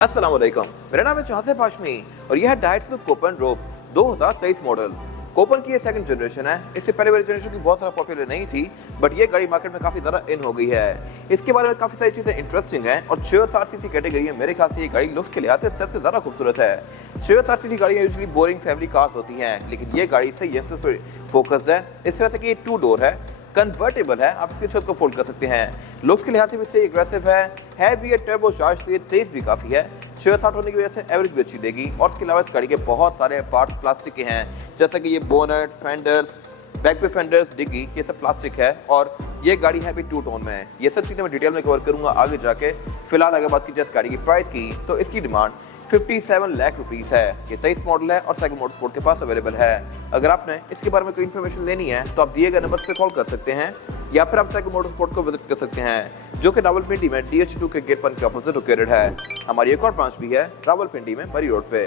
अस्सलाम वालेकुम, मेरा नाम है चाहते हाशमी और यह है डाइट्सो कोपन रोप 2023 मॉडल। कोपन की ये सेकंड जनरेशन है। इससे पहले वाली जनरेशन की बहुत ज़्यादा पॉपुलर नहीं थी, बट ये गाड़ी मार्केट में काफ़ी ज़्यादा इन हो गई है। इसके बारे में काफ़ी सारी चीज़ें इंटरेस्टिंग हैं और 660 सीसी कैटेगरी में मेरे ख्याल से ये गाड़ी लुक्स के लिहाज से सबसे ज़्यादा खूबसूरत है। 660 सीसी गाड़ियाँ यूजुअली बोरिंग फैमिली कार्स होती हैं, लेकिन ये गाड़ी से यंगस्टर्स पर फोकस्ड है। इस तरह से कि ये 2 डोर है, कन्वर्टेबल है, आप इसकी छत को फोल्ड कर सकते हैं। लुक्स के लिहाज से भी इससे एग्रेसिव है भी, टर्बो चार्ज, तो ये तेज भी काफ़ी है। 660 होने की वजह से एवरेज भी अच्छी देगी। और इसके अलावा इस गाड़ी के बहुत सारे पार्ट्स प्लास्टिक के हैं, जैसा कि ये बोनट, फेंडर्स, बैक पे फेंडर्स, डिग्गी, ये सब प्लास्टिक है। और ये गाड़ी है भी 2 टोन में। ये सब चीज़ें मैं डिटेल में कवर करूंगा आगे जाके। फिलहाल अगर बात की जाए इस गाड़ी की प्राइस की, तो इसकी डिमांड 57 लाख रुपीस है। ये 23 मॉडल है और सेकंड मोटरस्पोर्ट के पास अवेलेबल है। अगर आपने इसके बारे में कोई इन्फॉर्मेशन लेनी है तो आप दिए गए नंबर पे कॉल कर सकते हैं, या फिर आप सेकंड मोटरस्पोर्ट को विजिट कर सकते हैं, जो कि रावलपिंडी में DH2 के गेट 1 के ऑपोजिट लोकेटेड है। हमारी एक और ब्रांच भी है रावलपिंडी में मरी रोड पे।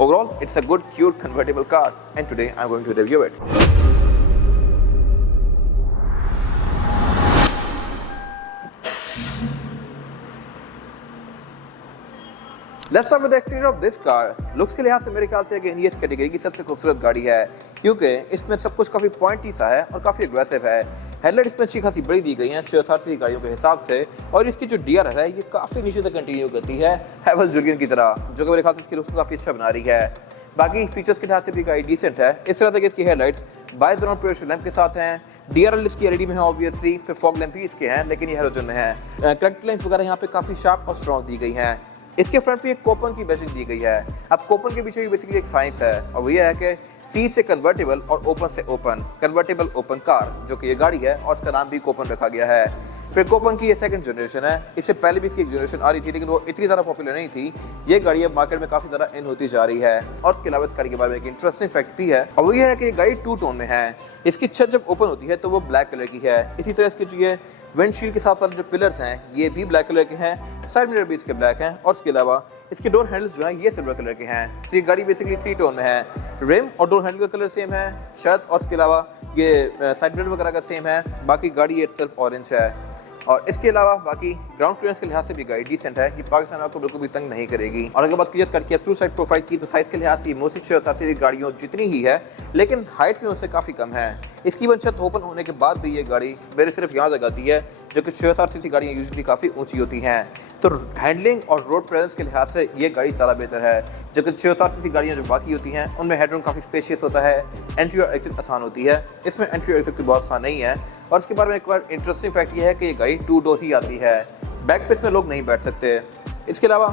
Overall it's a good cute convertible car and today I am going to review it. Let's start with the exterior of this car. Looks के लिहाज से मेरे ख्याल से अगेन ये इस कैटेगरी की सबसे खूबसूरत गाड़ी है, क्योंकि इसमें सब कुछ काफ़ी पॉइंटी सा है और काफ़ी एग्रेसिव है। हेडलाइट इसमें अच्छी खासी बड़ी दी गई है 660 सीसी गाड़ियों के हिसाब से, और इसकी जो डीआर है ये काफ़ी नीचे तक कंटिन्यू करती है हैवल जुलियन की तरह, जो कि मेरे ख्याल से इसकी लुक्स को काफ़ी अच्छा बना रही है। बाकी फीचर्स के लिहाज से भी गाड़ी डिसेंट है। इस तरह से कि इसकी हेडलाइट्स बाइज राउंड प्रोजेक्शन लैंप के साथ हैं। DRL इसकी LED में है ऑब्वियसली, फिर फॉग लैंप भी इसके हैं, लेकिन ये हैलोजन में है। करेक्ट लाइंस वगैरह यहाँ पे काफ़ी शार्प और स्ट्रॉन्ग दी गई हैं। इसके फ्रंट पे एक कोपन की बैजिंग दी गई है। अब कोपन के पीछे भी बेसिकली एक साइंस है, और वो ये है कि सी से कन्वर्टेबल और ओपन से ओपन, कन्वर्टेबल ओपन कार, जो कि ये गाड़ी है और इसका नाम भी कोपन रखा गया है। फिर कोपन की ये सेकंड जनरेशन है। इससे पहले भी इसकी एक जनरेशन आ रही थी, लेकिन वो इतनी ज़्यादा पॉपुलर नहीं थी। ये गाड़ी अब मार्केट में काफ़ी ज़्यादा इन होती जा रही है। और इसके अलावा इस गाड़ी के बारे में एक इंटरेस्टिंग फैक्ट भी है, और वो ये है कि ये गाड़ी 2 टोन में है। इसकी छत जब ओपन होती है तो वो ब्लैक कलर की है। इसी तरह इसके जो ये विंडशील्ड के साथ वाले जो पिलर्स हैं ये भी ब्लैक कलर के हैं, साइड मिरर भी इसके ब्लैक हैं, और इसके अलावा इसके डोर हैंडल्स जो हैं ये सिल्वर कलर के हैं। तो ये गाड़ी बेसिकली 3 टोन में है। रिम और डोर हैंडल का कलर सेम है, छत और इसके अलावा ये साइड मिरर वगैरह का सेम है। बाकी गाड़ी ये सिर्फ ऑरेंज है। और इसके अलावा बाकी ग्राउंड क्लियरेंस के लिहाज से भी गाड़ी डिसेंट है। ये पाकिस्तान आपको बिल्कुल भी तंग नहीं करेगी। और अगर बात की जाए इसकी एब्सोल्यूट साइड प्रोफाइल की, तो साइज के लिहाज से मोस्टली 660 सीसी गाड़ियों जितनी ही है, लेकिन हाइट में उससे काफ़ी कम है। इसकी छत ओपन होने के बाद भी ये गाड़ी मेरे सिर्फ यहाँ लगाती है, जो कि 660 सीसी गाड़ियाँ यूजुअली काफ़ी ऊंची होती हैं। तो हैंडलिंग और रोड प्रेजेंस के लिहाज से ये गाड़ी ज़्यादा बेहतर है, जबकि 660 सीसी गाड़ियाँ जो बाकी होती हैं उनमें हेडरूम काफ़ी स्पेशियस होता है, एंट्री और एग्जिट आसान होती है। इसमें एंट्री और एग्जिट की बहुत आसान नहीं है। और इसके बारे में एक और इंटरेस्टिंग फैक्ट ये है कि ये गाड़ी 2 डोर ही आती है। बैक पे इसमें लोग नहीं बैठ सकते। इसके अलावा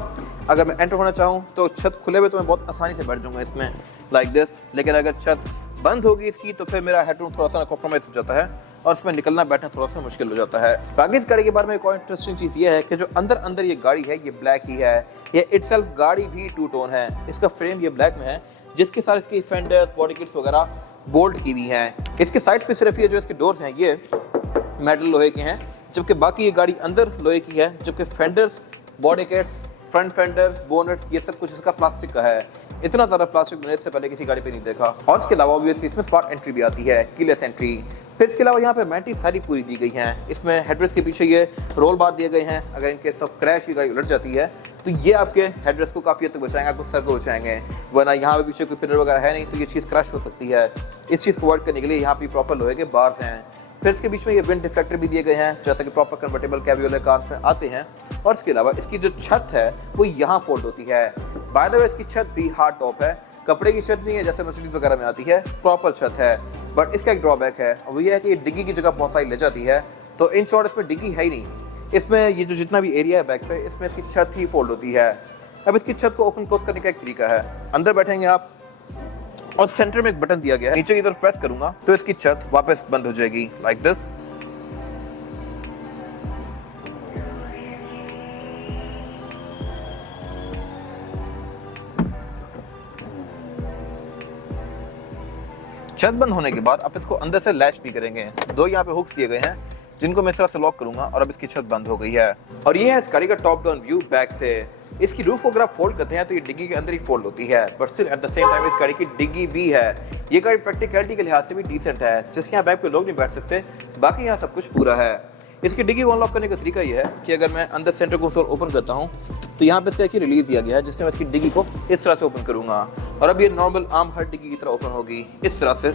अगर मैं एंटर होना चाहूँ तो छत खुले हुए तो मैं बहुत आसानी से बैठ जाऊँगा इसमें, लाइक दिस। लेकिन अगर छत बंद होगी इसकी तो फिर मेरा हेडरूम थोड़ा सा कॉम्प्रोमाइज हो जाता है और इसमें निकलना बैठना थोड़ा सा मुश्किल हो जाता है। बाकी इस गाड़ी के बारे में एक और इंटरेस्टिंग चीज़ ये है कि जो अंदर ये गाड़ी है ये ब्लैक ही है। ये इटसेल्फ गाड़ी भी 2 टोन है। इसका फ्रेम ये ब्लैक में है, जिसके साथ इसकी फेंडर्स, बॉडी किट्स वगैरह बोल्ट की भी हैं। इसके साइड पे सिर्फ ये जो इसके डोर्स हैं ये मेटल लोहे के हैं, जबकि बाकी ये गाड़ी अंदर लोहे की है, जबकि fenders, body kits, front fender, bonnet, ये सब कुछ इसका प्लास्टिक का है। इतना ज़्यादा प्लास्टिक मैंने इससे पहले किसी गाड़ी पे नहीं देखा। और इसके अलावा ऑब्वियसली इसमें स्मार्ट एंट्री भी आती है, कीलेस एंट्री। फिर इसके अलावा यहाँ पे मैटी सारी पूरी दी गई हैं। इसमें हेडरेस्ट के पीछे ये रोल बार दिए गए हैं। अगर इनके सब क्रैश ये गाड़ी उलट जाती है तो ये आपके हेडरेस्ट को काफ़ी हद तक बचाएंगे, आपको सर को बचाएंगे। वरना यहाँ पे पीछे कोई पिलर वगैरह है नहीं तो ये चीज़ क्रैश हो सकती है। इस चीज़ को अवॉइड करने के लिए यहाँ पे प्रॉपर लोहे के बार्स हैं। फिर इसके बीच में ये विंड डिफ्लेक्टर भी दिए गए हैं, जैसे कि प्रॉपर कन्वर्टेबल कैब्रियोलेट कार्स में आते हैं। और इसके अलावा इसकी जो छत है वो यहाँ फोल्ड होती है। बाय द वे इसकी छत भी हार्ड टॉप है, कपड़े की छत नहीं है जैसे मर्सिडीज वगैरह में आती है, प्रॉपर छत है। बट इसका एक ड्रॉबैक है, और वो ये है कि ये डिग्गी की जगह बहुत सारी ले जाती है। तो इन शॉर्ट इसमें डिग्गी है ही नहीं। इसमें ये जो जितना भी एरिया है बैक पे, इसमें इसकी छत ही फोल्ड होती है। अब इसकी छत को ओपन क्लोज करने का एक तरीका है। अंदर बैठेंगे आप और सेंटर में एक बटन दिया गया है, नीचे की तरफ प्रेस करूंगा तो इसकी छत वापस बंद हो जाएगी, लाइक दिस। छत बंद होने के बाद आप इसको अंदर से लैच भी करेंगे। 2 यहाँ पे हुक्स दिए गए हैं जिनको मैं इस तरह से लॉक करूंगा, और अब इसकी छत बंद हो गई है। और ये है इस गाड़ी का टॉप डाउन व्यू बैक से। इसकी रूफ अगर आप फोल्ड करते हैं तो ये डिग्गी के अंदर ही फोल्ड होती है, but still at the same time इस गाड़ी की डिग्गी भी है। ये गाड़ी प्रैक्टिकलिटी के लिहाज से भी डिसेंट है, जिसके यहाँ बैक पे लोग नहीं बैठ सकते, बाकी यहाँ सब कुछ पूरा है। इसकी डिग्गी को अनलॉक करने का तरीका ये है कि अगर मैं अंदर सेंटर कंसोल ओपन करता हूँ तो यहाँ पे इसका एक रिलीज दिया गया है जिससे मैं इसकी डिग्गी को इस तरह से ओपन करूँगा और अब ये नॉर्मल आम हर डिग्गी की तरह ओपन होगी इस तरह से।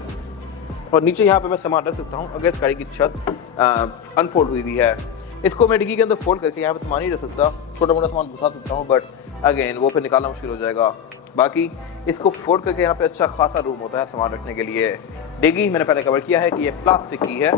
और नीचे यहाँ पे मैं सामान रख सकता हूँ अगर इस गाड़ी की छत अनफोल्ड हुई हुई है। इसको मैं डिग्गी के अंदर फोल्ड करके यहाँ पे सामान नहीं रख सकता, छोटा मोटा सामान घुसा सकता हूँ, बट अगेन वो फिर निकालना मुश्किल हो जाएगा। बाकी इसको फोल्ड करके यहाँ पे अच्छा खासा रूम होता है सामान रखने के लिए। डिग्गी मैंने पहले कवर किया है कि ये प्लास्टिक की है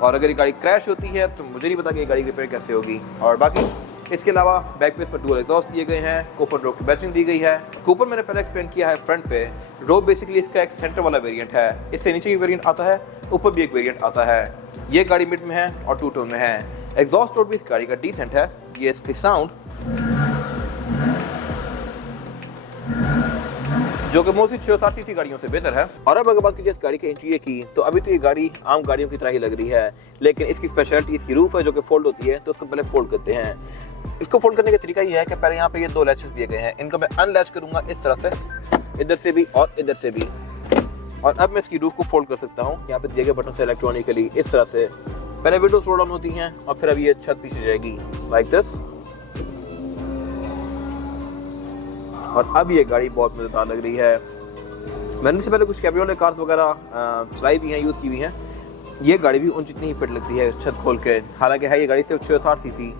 और अगर ये गाड़ी क्रैश होती है तो मुझे नहीं पता कि ये गाड़ी रिपेयर कैसे होगी। और बाकी इसके अलावा बैक पे इस पर डुअल एग्जॉस्ट दिए गए हैं, कूपर रो की बैचिंग दी गई है। कूपर मैंने पहले एक्सप्लेन किया है फ्रंट पे। रो बेसिकली इसका एक सेंटर वाला वेरिएंट है, इससे नीचे भी वेरिएंट आता है, ऊपर भी एक वेरिएंट आता है। ये गाड़ी मिड में है और टू टोन में है। एग्जॉस्ट रोड भी इस गाड़ी का डिसेंट है। ये इसकी साउंड जो कि मोस्टली 6-7 सीसी गाड़ियों से बेहतर है। और अब अगर बात कीजिए इस गाड़ी के इंटीरियर की, तो अभी तो ये गाड़ी आम गाड़ियों की तरह ही लग रही है, लेकिन इसकी स्पेशलिटी इसकी रूफ है जो कि फोल्ड होती है, तो उसको पहले फोल्ड करते हैं। इसको फोल्ड करने का तरीका ये है कि पहले यहाँ पे ये 2 लैचेस दिए गए हैं, इनको मैं अनलैच करूंगा इस तरह से, इधर से भी और इधर से भी। और अब मैं इसकी रूफ को फोल्ड कर सकता हूँ यहाँ पे दिए गए बटन से इलेक्ट्रॉनिकली इस तरह से। पहले विंडोज रोल डाउन होती हैं और फिर अब ये छत पीछे जाएगी लाइक दिस। और अब ये गाड़ी बहुत मजेदार लग रही है। मैंने इससे पहले कुछ कैब्रियोलेट कार्स वगैरह चलाई भी हैं, यूज़ की हुई हैं। ये गाड़ी भी उन जितनी ही फिट लगती है छत खोल के। हालांकि है ये गाड़ी सिर्फ 6-7 सीसी,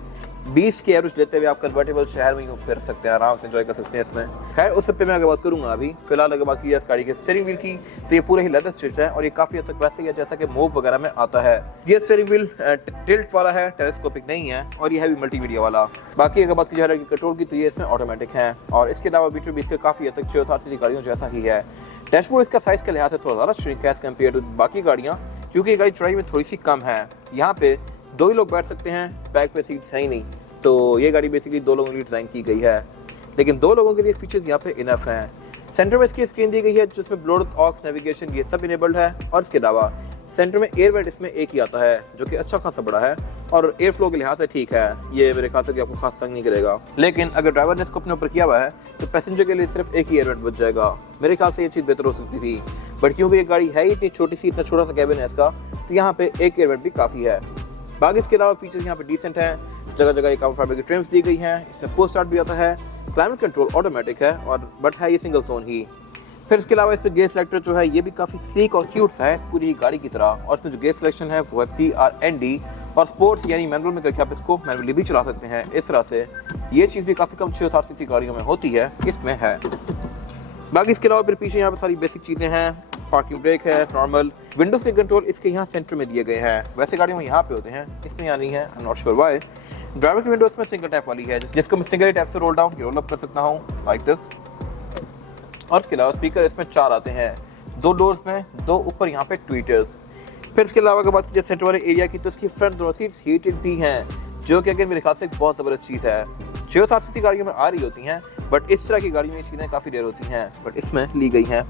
20 की एवरेज लेते हुए आप कन्वर्टेबल शहर में ही फिर सकते हैं, आराम से एंजॉय कर सकते हैं इसमें। खैर उस सब पे मैं आगे बात करूंगा। अभी फिलहाल अगर बात की इस गाड़ी के स्टीयरिंग व्हील की, तो ये पूरा ही लेदर स्टिच है और ये काफी हद तक वैसे ही है जैसा कि मूव वगैरह में आता है। ये स्टीयरिंग व्हील टिल्ट वाला है, टेलीस्कोपिक नहीं है, और ये है भी मल्टीमीडिया वाला। बाकी अगर बात की जाए कंट्रोल की, तो ये इसमें ऑटोमेटिक है और इसके अलावा बीटर बीच के काफी हद तक 6-7 सीसी गाड़ियों जैसा ही है। डैशबोर्ड इसका साइज के लिहाज से थोड़ा ज़्यादा श्रिंक है कंपेयर टू बाकी गाड़ियाँ, क्योंकि ये गाड़ी चौड़ाई में थोड़ी सी कम है। यहाँ पे 2 ही लोग बैठ सकते हैं, बैक पे सीट्स है ही नहीं, तो ये गाड़ी बेसिकली 2 लोगों के लिए डिज़ाइन की गई है, लेकिन 2 लोगों के लिए फीचर्स यहाँ पे इनफ हैं। सेंटर में इसकी स्क्रीन दी गई है जिसमें ब्लूटूथ, ऑक्स, नेविगेशन ये सब इनेबल्ड है। और इसके अलावा सेंटर में एयर वेंट इसमें एक ही आता है जो कि अच्छा खासा बड़ा है और एयर फ्लो के लिहाज से ठीक है। ये मेरे ख्याल से कि आपको खास तंग नहीं करेगा, लेकिन अगर ड्राइवर ने इसको अपने ऊपर किया हुआ है तो पैसेंजर के लिए सिर्फ एक ही एयर वेंट बच जाएगा। मेरे ख्याल से ये चीज़ बेहतर हो सकती थी, बट क्योंकि ये गाड़ी है ही इतनी छोटी सी, इतना छोटा सा कैबिन है इसका, तो यहाँ पे एक एयर वेंट भी काफ़ी है। बाकी इसके अलावा फीचर्स यहाँ पे डिसेंट हैं, जगह जगह कार्बन फाइबर की ट्रिम्स दी गई हैं, इसमें पोस्ट स्टार्ट भी आता है, क्लाइमेट कंट्रोल ऑटोमेटिक है और बट है ये सिंगल जोन ही। फिर इसके अलावा इसमें गेयर सेलेक्टर जो है ये भी काफ़ी स्लीक और क्यूट सा है पूरी गाड़ी की तरह, और इसमें जो गेयर सिलेक्शन है वो है PRND और स्पोर्ट्स यानी मैनुअल में करके आप इसको मैनुअली भी चला सकते हैं इस तरह से। ये चीज़ भी काफ़ी कम 6-7 सीसी गाड़ियों में होती है, इसमें है। बाकी इसके अलावा फिर पीछे यहाँ पर सारी बेसिक चीज़ें हैं, पार्किंग ब्रेक है, नॉर्मल विंडोज के कंट्रोल इसके यहाँ सेंटर में दिए गए हैं। वैसे गाड़ियों में यहाँ पे होते हैं, इसमें यहाँ नहीं है, I am not sure why. Driver की विंडोज में सिंगल टैप वाली है जिसको मैं सिंगल टैप से रोल डाउन रोल अप कर सकता हूँ लाइक दिस। और इसके अलावा स्पीकर इसमें 4 आते हैं, 2 डोर्स में, 2 ऊपर यहाँ पे ट्वीटर्स। फिर इसके अलावा अगर बात कीजिए सेंटर वाले एरिया की, तो इसकी फ्रंट दोनों सीट्स हीटेड भी हैं, जो कि अगर मेरे ख्याल से एक बहुत ज़बरदस्त चीज़ है। 6-7 सीसी गाड़ियों में आ रही होती हैं, बट इस तरह की गाड़ी में ये चीज़ें काफ़ी रेयर होती हैं, बट इसमें ली गई हैं।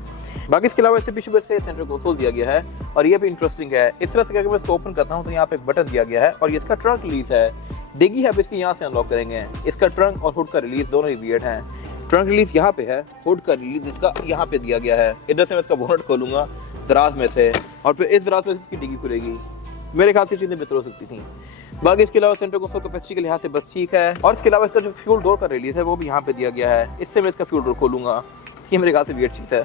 बाकी इसके अलावा इससे पीछे इसका सेंटर कंसोल दिया गया है और ये भी इंटरेस्टिंग है। इस तरह से अगर मैं इसको ओपन करता हूँ तो यहाँ पे एक बटन दिया गया है और ये इसका ट्रंक रिलीज है। डिग्गी है, इसकी यहाँ से अनलॉक करेंगे। इसका ट्रंक और हुड का रिलीज दोनों ही वियर्ड हैं। ट्रंक रिलीज यहाँ पे है, हुड का रिलीज इसका यहाँ पे दिया गया है। इधर से मैं इसका बोनट खोलूंगा दराज में से और फिर इस दराज में इसकी डिग्गी खुलेगी। मेरे ख्याल से चीज़ें बेहतर हो सकती थी। बाकी इसके अलावा सेंटर कंसोल कैपेसिटी के लिहाज से बस ठीक है। और इसके अलावा इसका जो फ्यूल डोर का रिलीज है वो भी यहाँ पे दिया गया है। इससे मैं इसका फ्यूल डोर खोलूंगा, ये मेरे ख्याल से वियर्ड चीज़ है।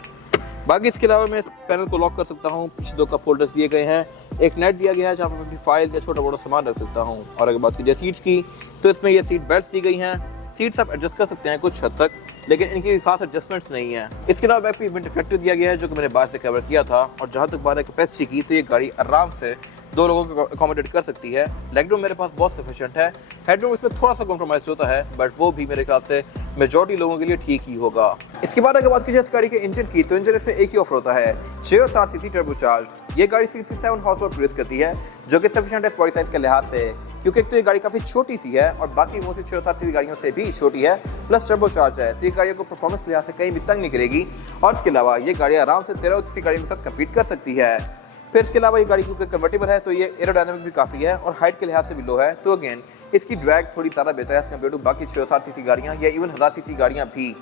बाकी इसके अलावा मैं इस पैनल को लॉक कर सकता हूँ। पीछे 2 कप होल्डर्स दिए गए हैं, एक नेट दिया गया है जहाँ पर मैं अपनी फाइल या छोटा मोटा सामान रख सकता हूँ। और अगर बात कीजिए सीट्स की, तो इसमें ये सीट बेल्ट दी गई हैं। सीट्स आप एडजस्ट कर सकते हैं कुछ हद तक, लेकिन इनकी खास एडजस्टमेंट्स नहीं है। इसके अलावा बैक पे विंड रिफ्लेक्टर दिया गया है जो कि मैंने बाहर से कवर किया था। और जहाँ तक बात है कैपेसिटी की, तो ये गाड़ी आराम से 2 लोगों को अकोमोडेट कर सकती है। लेगरूम मेरे पास बहुत सफिशिएंट है। हेडरूम इसमें थोड़ा सा कॉम्प्रोमाइज होता है, बट वो भी मेरे ख्याल से मेजॉरिटी लोगों के लिए ठीक ही होगा। इसके बाद अगर बात कीजिए इस गाड़ी के इंजन की, तो इंजन इसमें एक ही ऑफर होता है, 6-7 सीसी टर्बोचार्ज्ड। ये गाड़ी 67 हॉर्स पावर प्रोड्यूस करती है, जो कि सफिशिएंट है बॉडी साइज के लिहाज से, क्योंकि एक तो ये गाड़ी काफी छोटी सी है और बाकी मोस्टली 6-7 सीसी गाड़ियों से भी छोटी है, प्लस टर्बोचार्ज है, तो ये गाड़ियों को परफॉर्मेंस के लिहाज से कहीं भी तंग नहीं करेगी। और इसके अलावा ये गाड़ी आराम से 13 सीसी गाड़ियों के साथ कम्पीट कर सकती है। फिर इसके अलावा ये गाड़ी क्योंकि कन्वर्टेबल है, तो ये एरोडायनामिक भी काफ़ी है और हाइट के लिहाज से भी लो है, तो अगेन इसकी ड्रैग थोड़ी ज़्यादा बेहतर है एज़ कम्पेयर टू बाकी 6-7 सीसी गाड़ियाँ या इवन 1000 सीसी गाड़ियाँ भी।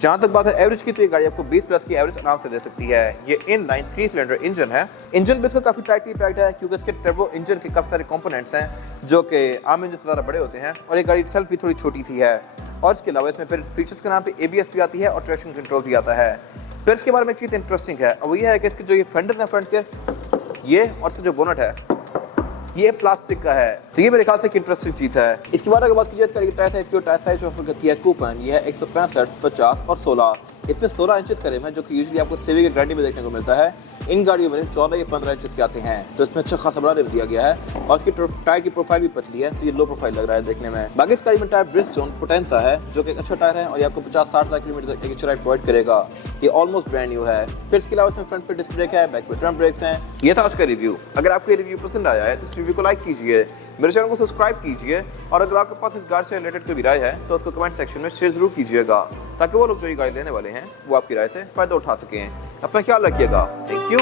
जहाँ तक बात है एवरेज की, तो ये गाड़ी आपको 20 प्लस की एवरेज आराम से दे सकती है। ये इनलाइन 3 सिलेंडर इंजन है। इंजन भी इसका काफी टाइट है क्योंकि इसके टर्बो इंजन के काफी सारे कंपोनेंट्स हैं जो कि आम इंजन से ज़्यादा बड़े होते हैं, और ये गाड़ी सेल्फ भी थोड़ी छोटी सी है। और इसके अलावा इसमें फिर फीचर्स के नाम पे ABS भी आती है और ट्रैक्शन कंट्रोल भी आता है। फिर इसके बारे में एक चीज़ इंटरेस्टिंग है, और वो ये है कि इसके जो ये फेंडर्स हैं फ्रंट के, ये और इसका जो बोनट है ये प्लास्टिक का है, तो ये मेरे ख्याल से एक इंटरेस्टिंग चीज़ है। इसके बाद अगर बात कीजिए इसका टायर साइज की, टायर साइज ऑफर करती है कूपन, ये है 165, 50 और 16। इसमें 16 इंचेस का रिम है जो कि यूजुअली आपको सेवी के गाड़ी में देखने को मिलता है। इन गाड़ियों में 14 या 15 इंचेस के आते हैं, तो इसमें अच्छा खासा बड़ा रिम दिया गया है। और इसकी टायर की प्रोफाइल भी पतली है, तो ये लो प्रोफाइल लग रहा है देखने में। बाकी इस गाड़ी में टायर ब्रिजस्टोन पोटेंसा है जो कि एक अच्छा टायर है और ये आपको 50-60 किलोमीटर तक की चढ़ाई प्रोवाइड करेगा। ये ऑलमोस्ट ब्रांड न्यू है। फिर इसके अलावा इसमें फ्रंट पे डिस्क ब्रेक है, बैक पे ड्रम ब्रेक्स हैं। ये था आज का रिव्यू। अगर आपको ये रिव्यू पसंद आया है तो इस रिव्यू को लाइक कीजिए, मेरे चैनल को सब्सक्राइब कीजिए, और अगर आपके पास इस गाड़ी से रिलेटेड कोई भी राय है तो उसको कमेंट सेक्शन में शेयर जरूर कीजिएगा, ताकि वो लोग जो ये गाड़ी लेने वाले हैं वो आपकी राय से फायदा उठा सकें। अपना ख्याल रखिएगा। Thank you.